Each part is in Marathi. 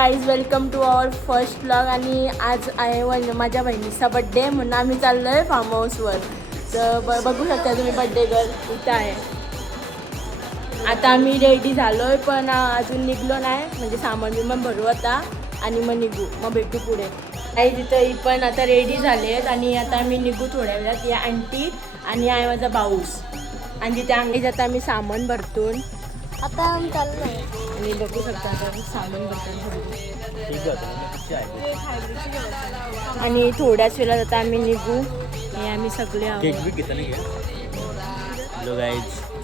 Guys welcome to our first blog. आणि आज आहे माझ्या बहिणीचा बड्डे म्हणून आम्ही चाललो आहे फार्म हाऊसवर. तर बघू शकता तुम्ही बड्डे गर्ल इथं आहे. आता आम्ही रेडी झालो आहे पण अजून निघलो नाही, म्हणजे सामान बिमान भरू आता आणि मग निघू, मग भेटू पुढे. आई तिथं पण आता रेडी झाले आहेत आणि आता आम्ही निघू थोड्या वेळात. या आंटी आणि आहे माझा भाऊस आणि तिथे अंगेज आता आम्ही सामान भरतून आता आम्ही चाललोय आणि बघू शकता आता सामान भरतो आणि थोड्याच वेळात आता आम्ही निघू. हे आम्ही सगळे आहोत.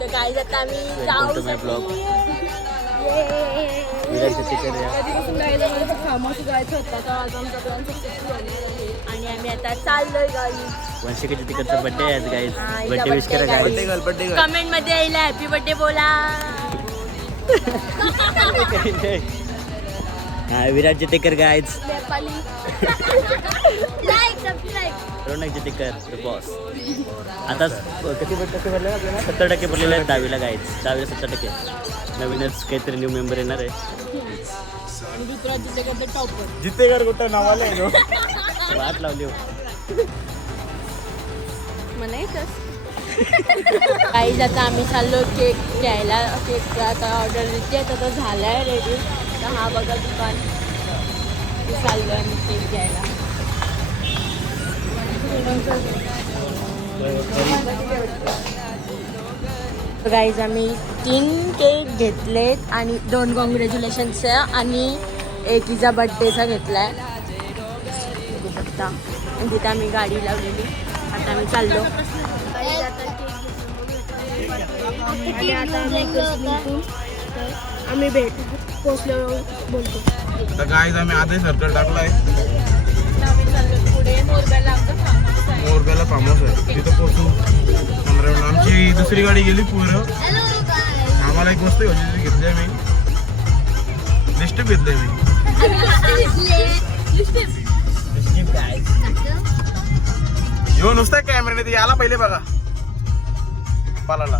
तर गाईज आता आम्ही जाऊ फार्महाऊस जायचं होतं तर आज आमचा प्लॅन सक्सेसफुल झाला आणि आम्ही आता चाललोय गाईज. वंशिकाच्या तिकडचा बर्थडे आहे गाईज. बर्थडे विश करा गाईज. कमेंट मध्ये यायला हॅपी बर्थडे बोला. विराट जटेकर गाईज. नेपाली रोनक जटेकर बॉस. आता किती टक्के भरले आपल्याला? 70% भरलेलं आहे 10वीला गाईज. 10वीला 70%. नवीनच काहीतरी न्यू मेंबर येणार आहे. जितेकर कुठं नावाला आहे वाट लावली हो. मला येतच. काही आता आम्ही चाललो केक घ्यायला. केक आता ऑर्डर देते. आता तो झाला आहे रेडी. तर हा बघा दुकान चाललो आहे आम्ही केक घ्यायला. गाईज आम्ही 3 केक घेतलेत आणि 2 कॉंग्रॅच्युलेशनचा आणि एक हिचा बड्डेचा घेतला आहे. बघू शकता. आणि तिथं आम्ही गाडी लावलेली. आता आम्ही चाललो आणि आता आम्ही पोचलो बोलतो. तर गाईज आम्ही आधी सर्कल टाकलाय. आम्ही चाललो पुढे मोरब्याला फार्म हाऊस आहे, तिथं पोहोचू 15 मिनिट. आमची दुसरी गाडी गेली पुरं. आम्हाला एक वस्तू घेतली आहे. मी लिस्ट घेतली मी. येऊ नुसतं कॅमेऱ्याने याला पहिले बघा पालाला.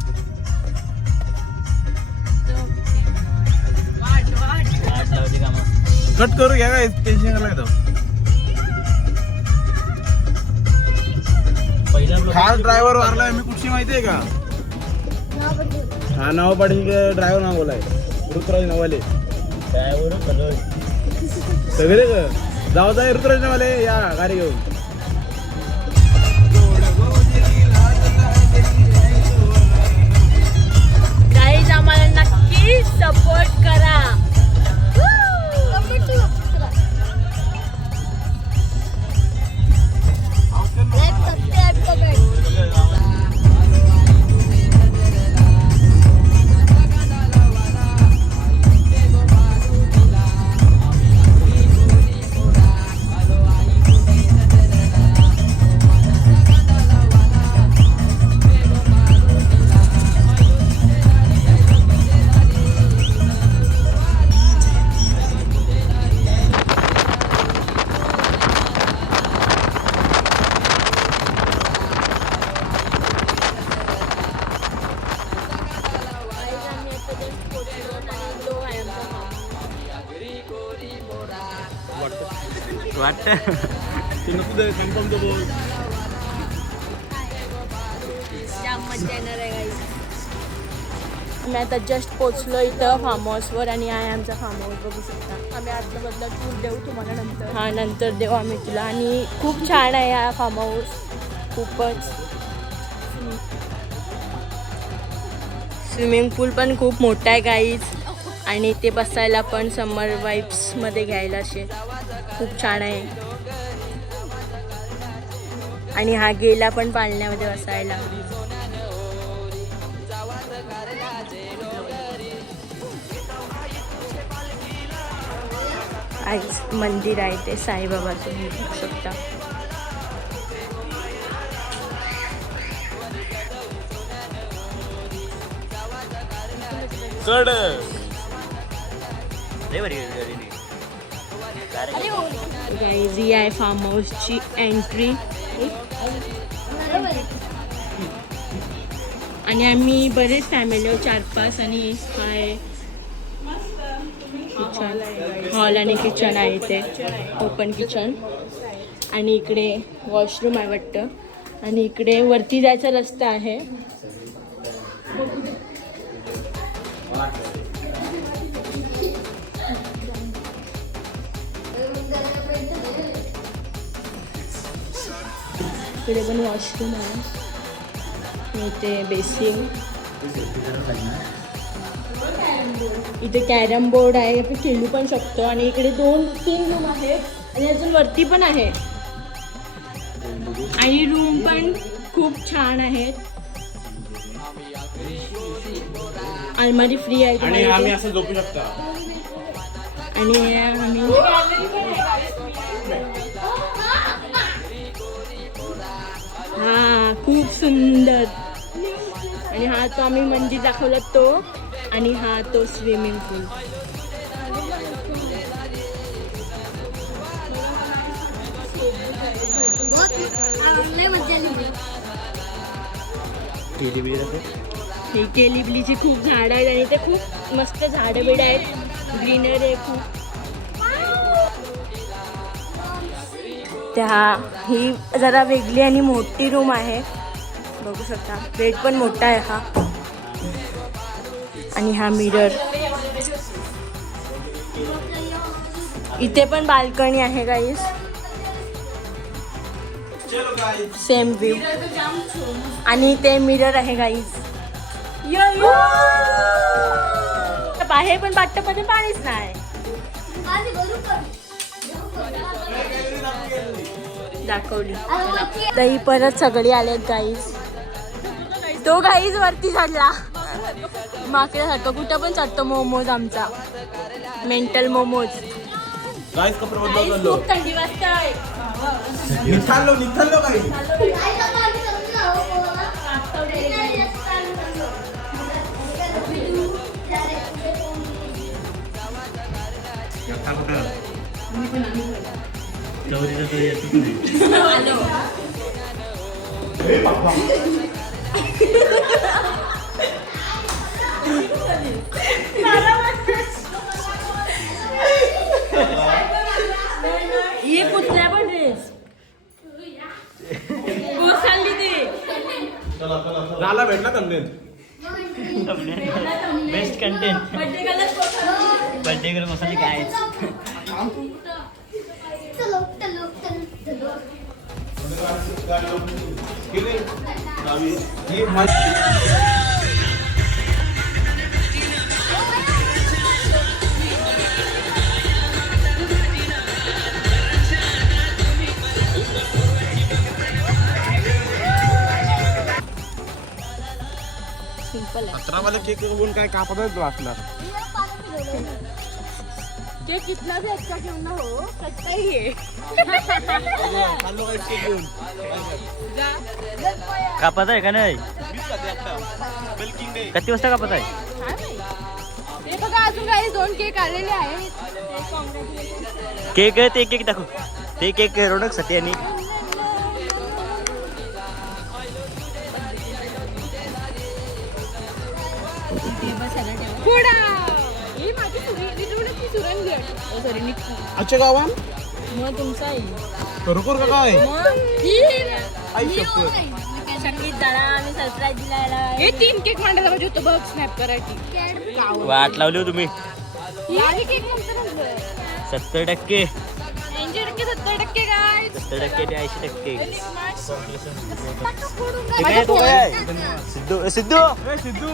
कट करू घ्या काय टेन्शन घ्यायला येतं. खास ड्रायव्हर वारलाय. मी कुठची माहितीये का? हा नाव पाटील ड्रायव्हर नाव बोलाय ऋतुराज नवाले. सगळे जाऊ जाय ऋतुराज नवाले या गाडी घेऊन. गाईज आम्हाला नक्की सपोर्ट करा. वाटतं जाम मजा येणार आहे गाईज. आम्ही आता जस्ट पोचलो इथं फार्म हाऊसवर आणि आहे आमचा फार्म हाऊस. बघू शकता. आम्ही आतला बदला टूर देऊ तुम्हाला नंतर. हां नंतर देऊ आम्ही तुला. आणि खूप छान आहे हा फार्म हाऊस. खूपच. स्विमिंग पूल पण खूप मोठा आहे गाईज. आणि ते बसायला पण समर वाईब्समध्ये घ्यायला असे खूप छान आहे. आणि हा गेला पण पाळण्यामध्ये बसायला. आईच मंदिर आहे ते साईबाबा तुम्ही बघू शकता. चढ गाईज ही आहे फार्म हाऊसची एंट्री. आणि आम्ही बरेच फॅमिली 4-5 आणि हाय किचन हॉल आणि किचन आहे ते ओपन किचन. आणि इकडे वॉशरूम आहे वाटतं. आणि इकडे वरती जायचा रस्ता आहे. इकडे पण वॉशरूम आहे. इथे बेसिंग. इथे कॅरम बोर्ड आहे. आपण खेळू पण शकतो. आणि इकडे 2-3 रूम आहेत आणि अजून वरती पण आहे. आणि रूम पण खूप छान आहेत. अलमारी फ्री आहे आणि आम्ही तुम्हाला. असं झोपू शकता. आणि आम्ही हा खूप सुंदर. आणि हा तो आम्ही मंदिर दाखवला तो. आणि हा तो स्विमिंग पूल. लय मजा आली. ही केलिबलीची खूप झाडं आहेत आणि ते खूप मस्त झाडं बिडं आहेत. ग्रीनरी आहे खूप. ही जरा वेगळी आणि मोठी रूम आहे. बघू शकता बेड पण मोठा आहे हा. आणि हा मिरर. इथे पण बाल्कनी आहे गाईस. Same view. आणि ते मिरर आहे गाईस. बाहेर पण बाटमध्ये पाणीच नाही. दाखवली तरी परत सगळी आलेत गाईस. तो गाईस वरती चढला माकड्यासारखं. कुठं पण चढतो. मोमोज आमचा मेंटल मोमोज. गाईस कपडे बदलून चाललो. खूप थंडी वाजताय. निघालो काही. ये कुठल्या पण ड्रेस गोसाली ते झाला भेटला content. Best content. Birthday colour birthday करून मसाले काय चलो चलो चलो सिंपल आहे. 17 वाला केक बघून काय कापतच वाटणार. ते कितना भी अच्छा क्यों ना हो कच्चा ही है. कापत आहे का नाही? किती वाजता कापत आहे? ते बघा अजून काही 2 केक आलेले आहेत. केक आहे ते केक दाखव. ते केक रोडक साठी आणि ही माझी सुरण सॉरी निक्की. अच्छा गावान मग तुमचा आहे. करू का काय. आई शपथ. संगीत दादा आम्ही सरप्राईज दिला याला. हे 3 केक मांडायला पाहिजे होतं बघ स्नॅप करायची. वाट लावली हो तुम्ही. ही केक नंतर 70%. 70% काय 70% ते 80%. माझा सिद्धू सिद्धू सिद्धू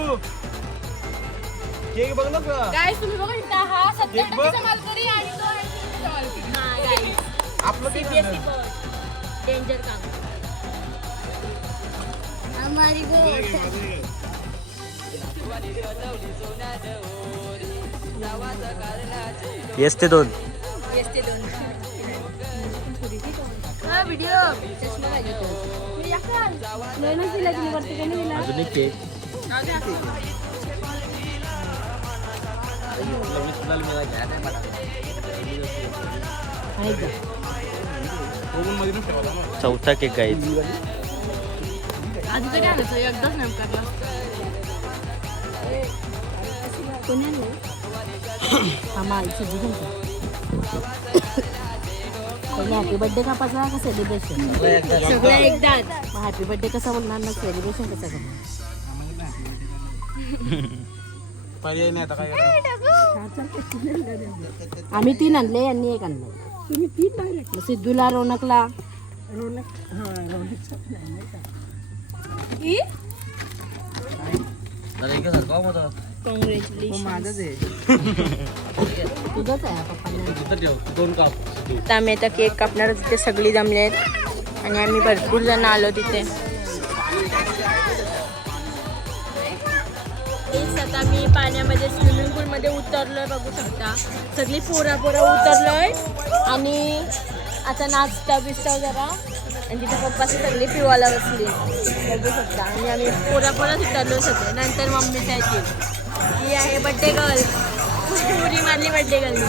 केक बघ ना का. गाईस तुम्ही बघा इथं हा 70% मालकरी आणि तो 80% मालकरी. हा गाईस आपलं केक सीबीएसई बोर्ड डेंजर काम. हमारी गोट येस ते 2. येस ते 2. हा व्हिडिओ चष्मा पाहिजे तो. मी याकाल मेनूच दिला तुम्ही वरती कमी दिला. अजून एक केक. चौथा केक आहे. आधी तरी आलं एकदाच नाही करला. कोणी आणलं हॅपी बर्थडे कापायचा का सेलिब्रेशन सगळं एकदाच. मग हॅपी बर्थडे कसा बोलणार ना, सेलिब्रेशन कसं करणार? पर्याय नाही आता काय आम्ही 3 आणले, यांनी 1 आणलं. तुम्ही 3 डायरेक्ट. सिद्धूला, रौनकला. तुझंच आहे पप्पांना. तर आम्ही आता केक कापणार, तिथे सगळी जमले आहेत आणि आम्ही भरपूर जण आलो तिथे. आता मी पाण्यामध्ये स्विमिंग पूलमध्ये उतरलोय, बघू शकता सगळी पोरा उतरलोय आणि आता नाचता बिचता जरा आणि तिथे पप्पाची सगळी पिवायला बसली बघू शकता. आणि आम्ही पोराच उतरलो सगळे. नंतर मम्मीच्या येतील. ही आहे बड्डे गर्ल, उडी मारली बड्डे गर्ल.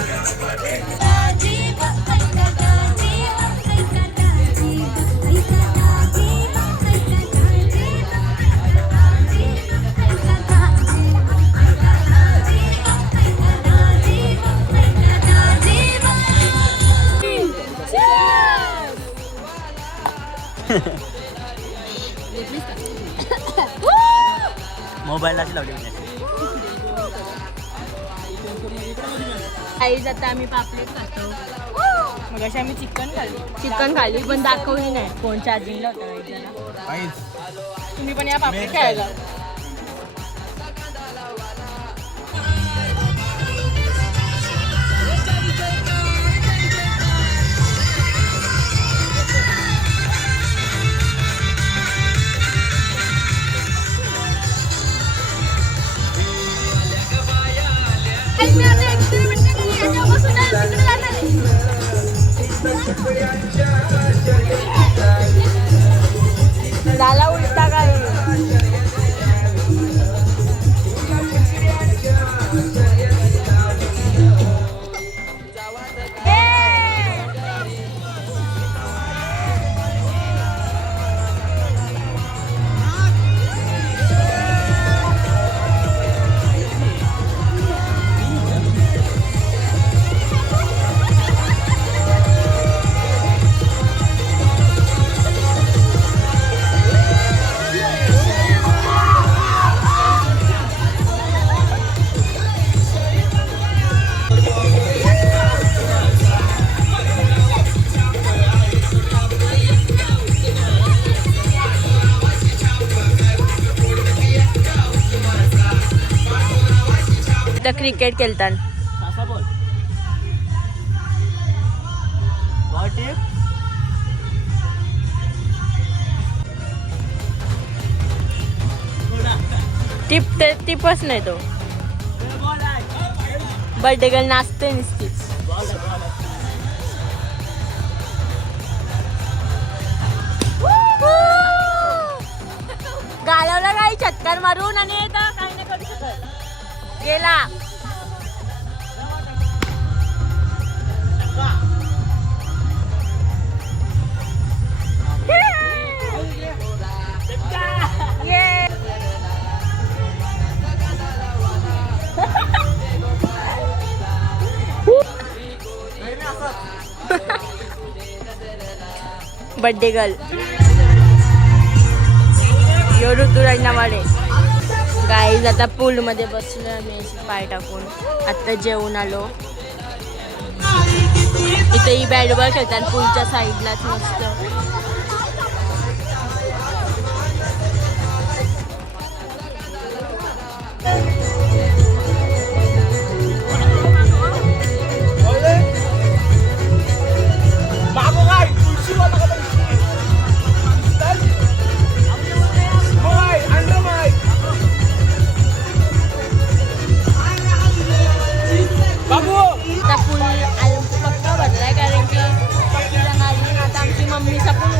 मोबाईल अशी लावली आईज आता आम्ही पापलेट खातो. मग अशी आम्ही चिकन खाली पण दाखवली नाही. फोन चार्जिंगला होता जरा. तुम्ही पण या पापलेट खायला. झाला उलटा काय. क्रिकेट खेळतात. टिपच नाही तो. बर्थडे गर्ल नाचते नुसतीच. गाळवला काही चक्कर मारून आणि काही नाही करू शकत. गेला बर्थडे गर्ल यो ऋतुराजनावाडे. गाईज आता पूल मध्ये बसलो आम्ही पाय टाकून. आता जेवून आलो. इथे ही बॅटबॉल खेळतात पूलच्या साईडलाच मस्त. आता पूल पक्का भरलाय कारण की आता आमची मम्मीचा पण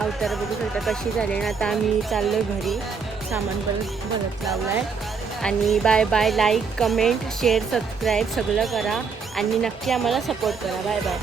अवतार बघू शकता कशी झाली आणि आता आम्ही चाललो घरी. सामान भरत लावलं आहे. आणि bye bye. Like comment share subscribe सगळं करा आणि नक्की आम्हाला सपोर्ट करा. Bye bye.